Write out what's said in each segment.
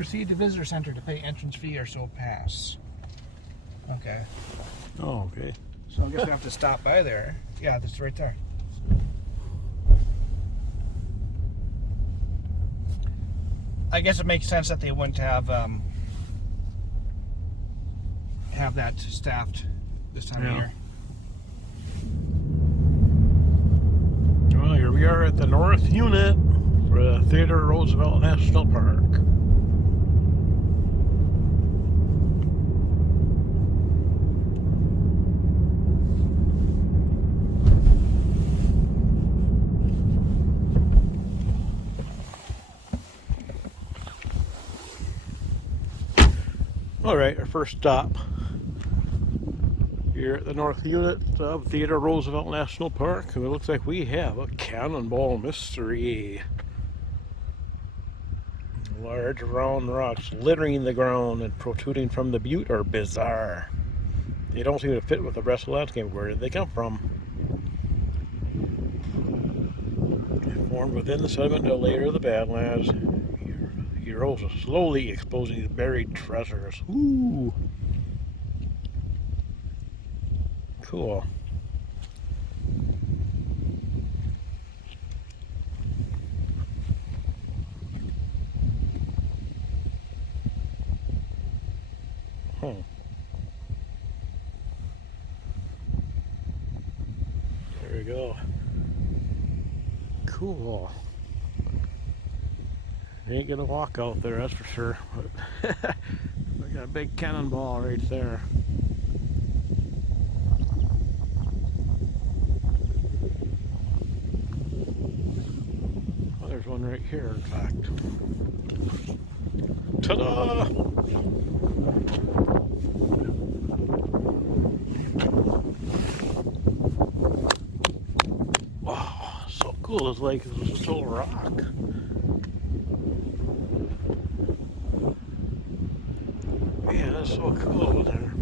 Proceed to visitor center to pay entrance fee or so pass. Okay. Oh, okay. So I guess we have to stop by there. Yeah, that's right there. I guess it makes sense that they wouldn't have that staffed this time of year. Well, here we are at the North Unit for the Theodore Roosevelt National Park. Alright, our first stop here at the North Unit of Theodore Roosevelt National Park. And it looks like we have a Cannonball mystery. Large round rocks littering the ground and protruding from the butte are bizarre. They don't seem to fit with the rest of the landscape. Where did they come from? Formed within the sediment a layer of the Badlands. Heroes are slowly exposing these buried treasures. Ooh. Cool. Huh. There we go. Cool. Ain't gonna walk out there, that's for sure. But we got a big cannonball right there. Oh, there's one right here, in fact. Ta-da! Wow, so cool. This lake is just all rock. Man, that's so cool over there.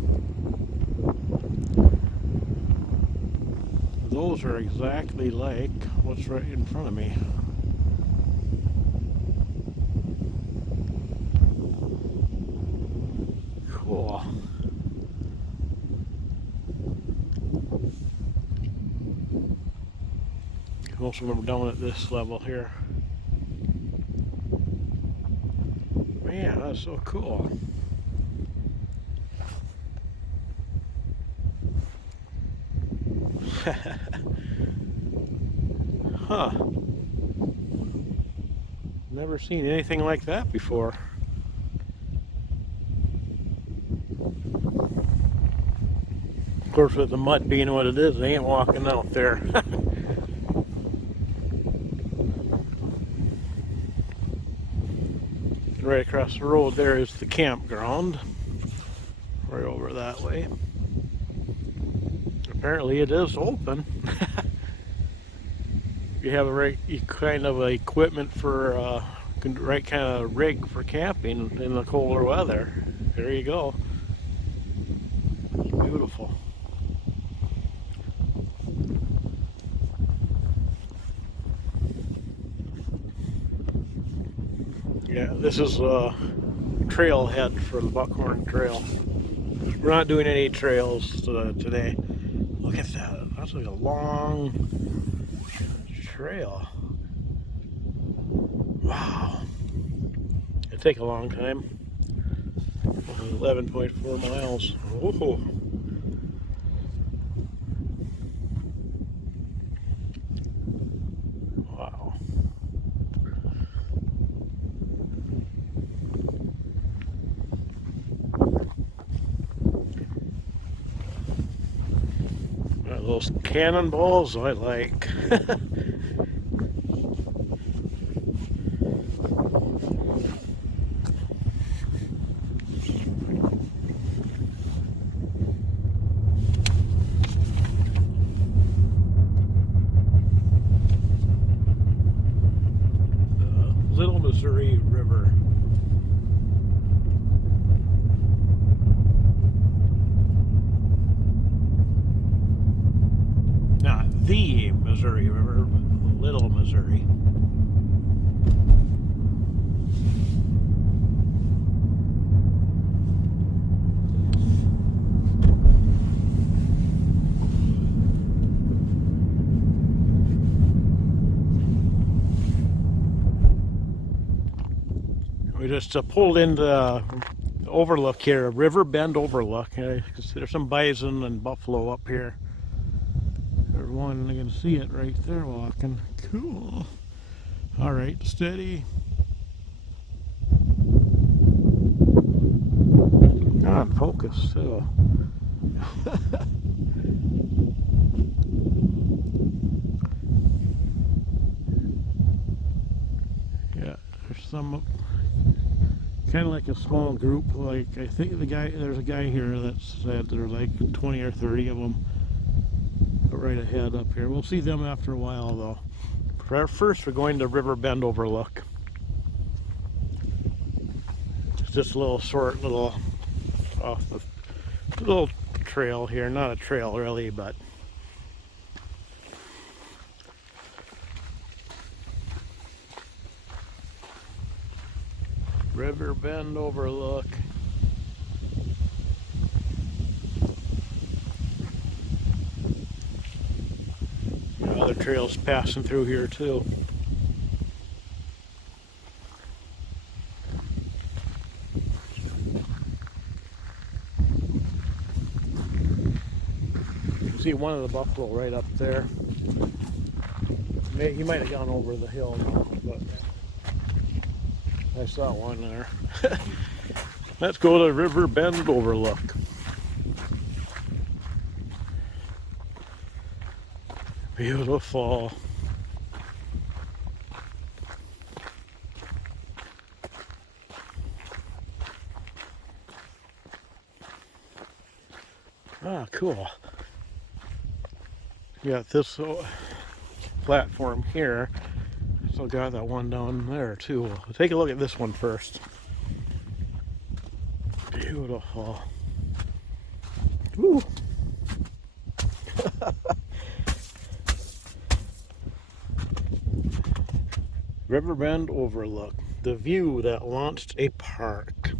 Those are exactly like what's right in front of me. Cool. Most of them are down at this level here. Man, that's so cool. Huh. Never seen anything like that before. Of course, with the mud being what it is, they ain't walking out there. Right across the road there is the campground. Right over that way. Apparently it is open. You have the right kind of equipment for right kind of rig for camping in the colder weather. There you go. Beautiful. Yeah, this is a trailhead for the Buckhorn Trail. We're not doing any trails today. Look at that. That's like a long trail. Wow. It'd take a long time. 11.4 miles. Whoa. Wow. Those cannonballs I like. Little Missouri River. Not the Missouri River, but Little Missouri. We just pulled into the Overlook here, River Bend Overlook. There's some bison and buffalo up here. There's one, and you can see it right there walking. Cool. All right, steady. On focus too. Yeah, there's some kind of like a small group. Like I think there's a guy here that said there's like 20 or 30 of them right ahead up here. We'll see them after a while though. First, we're going to River Bend Overlook. It's just a little short little off the little trail here. Not a trail really, but River Bend Overlook. Other trails passing through here too. You can see one of the buffalo right up there. He might have gone over the hill now, but I saw one there. Let's go to River Bend Overlook. Beautiful. Ah, cool. You got this platform here. Still got that one down there too. We'll take a look at this one first. Beautiful. Woo. River Bend Overlook, the view that launched a park.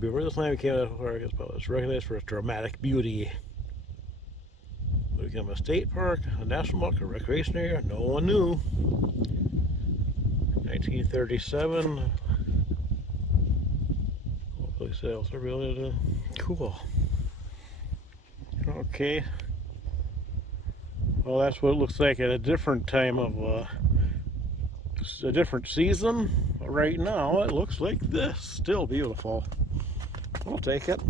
Before this land became a park, it's recognized for its dramatic beauty. It became a state park, a national park, a recreation area. No one knew. 1937. Hopefully sales are really cool. Okay. Well, that's what it looks like at a different time of a different season. But right now, it looks like this. Still beautiful. I'll take it.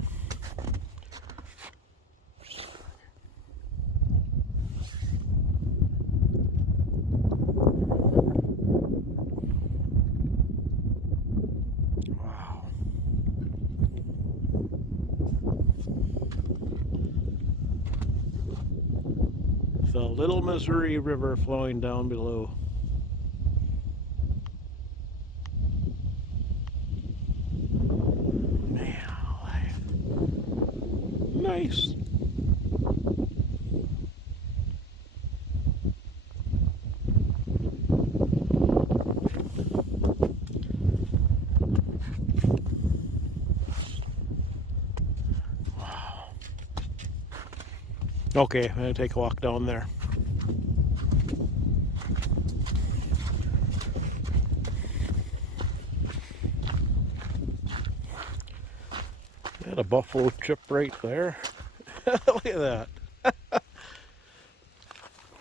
Wow. The Little Missouri River flowing down below. Nice. Wow. Okay, I'm gonna take a walk down there. Got a buffalo chip right there. Look at that.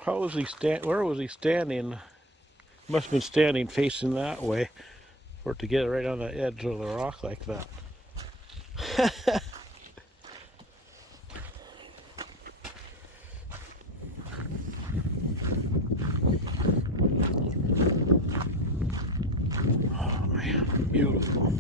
How was he where was he standing? Must have been standing facing that way for it to get right on the edge of the rock like that. Oh man, beautiful.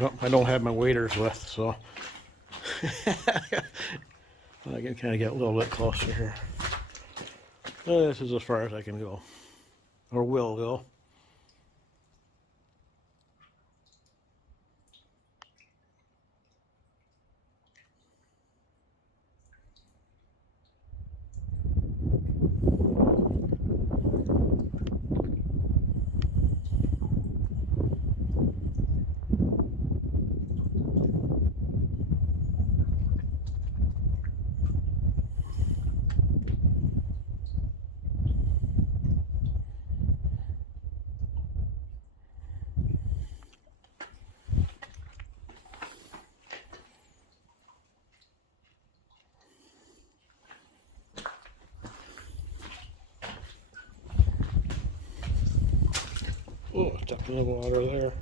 Nope, I don't have my waders with, so I can kind of get a little bit closer here. This is as far as I can go. or will go. Oh, stepped in the water there.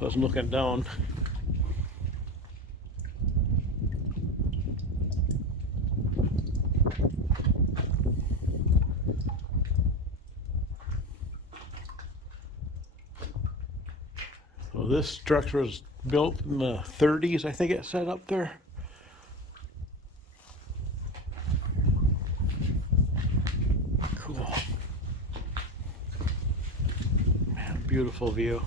I was looking down. So this structure was built in the 30s, I think it said up there. Cool. Man, beautiful view.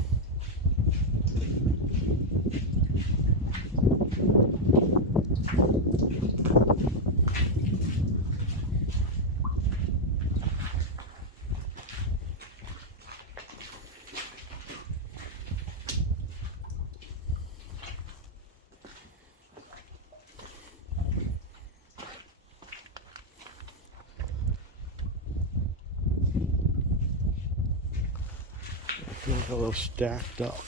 I feel like a little stacked up.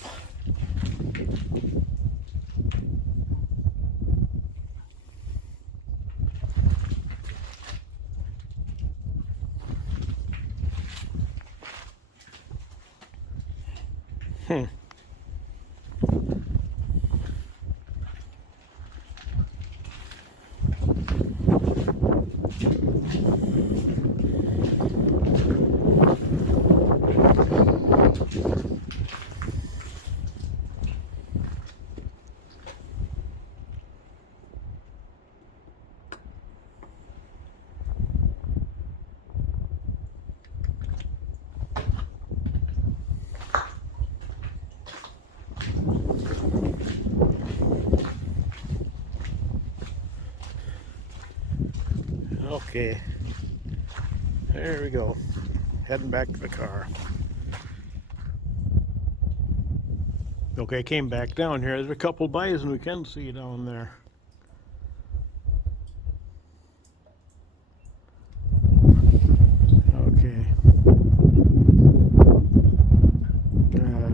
Hmm. Okay, there we go. Heading back to the car. Okay, came back down here. There's a couple bison we can see down there. Okay.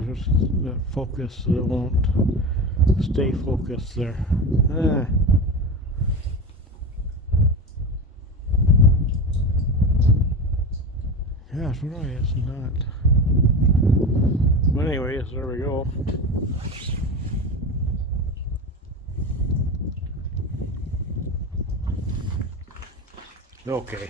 Just that focus, it won't stay focused there. Ah. Gosh, right, it's not. But anyways, there we go. Okay.